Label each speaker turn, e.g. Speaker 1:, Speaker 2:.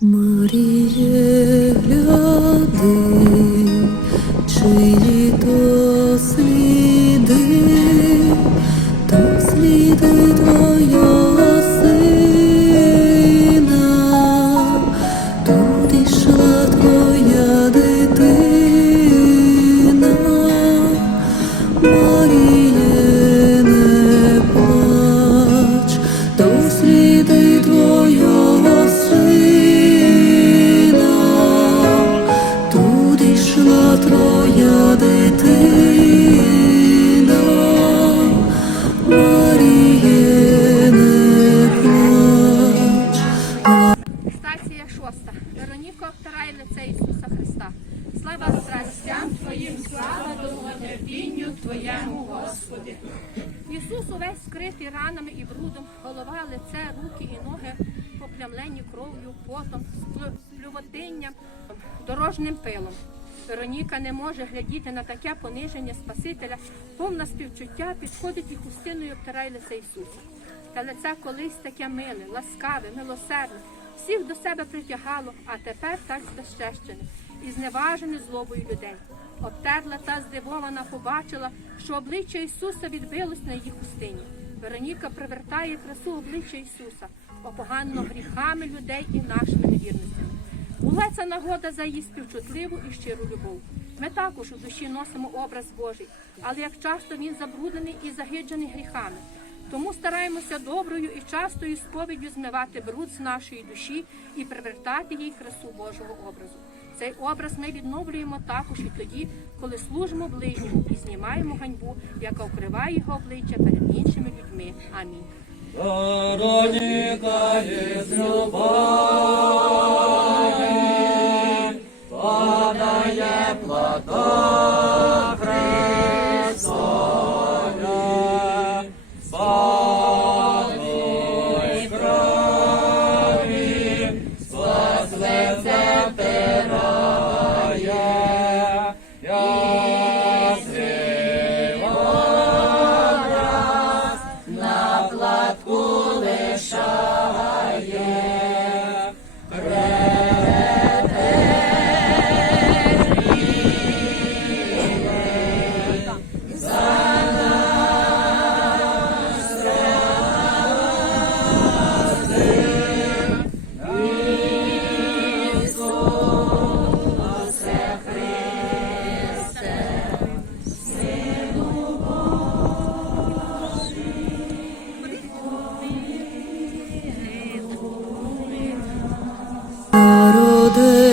Speaker 1: Маріє, гляди, чиї то сліди, то сліди твого сина, тут ішла твоя дитина, Маріє, не плач, то сліди твого
Speaker 2: довготерпінню Твоєму, Господи. Ісус увесь вкритий ранами і брудом, голова, лице, руки і ноги поплямлені кров'ю, потом, сплю- сплювотинням, дорожнім пилом. Вероніка не може глядіти на таке пониження Спасителя, повна співчуття підходить і хустиною обтирає лице Ісуса. Та лице колись таке миле, ласкаве, милосердне, всіх до себе притягало, а тепер так безчещене і зневажене злобою людей. Обтерла та здивована побачила, що обличчя Ісуса відбилось на її хустині. Вероніка привертає красу обличчя Ісуса, опогано гріхами людей і нашими невірностями. Була ця нагода за її співчутливу і щиру любов. Ми також у душі носимо образ Божий, але як часто він забруднений і загиджений гріхами. Тому стараємося доброю і частою сповіддю змивати бруд з нашої душі і привертати їй красу Божого образу. Цей образ ми відновлюємо також і тоді, коли служимо ближньому і знімаємо ганьбу, яка вкриває його обличчя перед іншими людьми. Амінь.
Speaker 3: Вероніка із любові
Speaker 1: vardı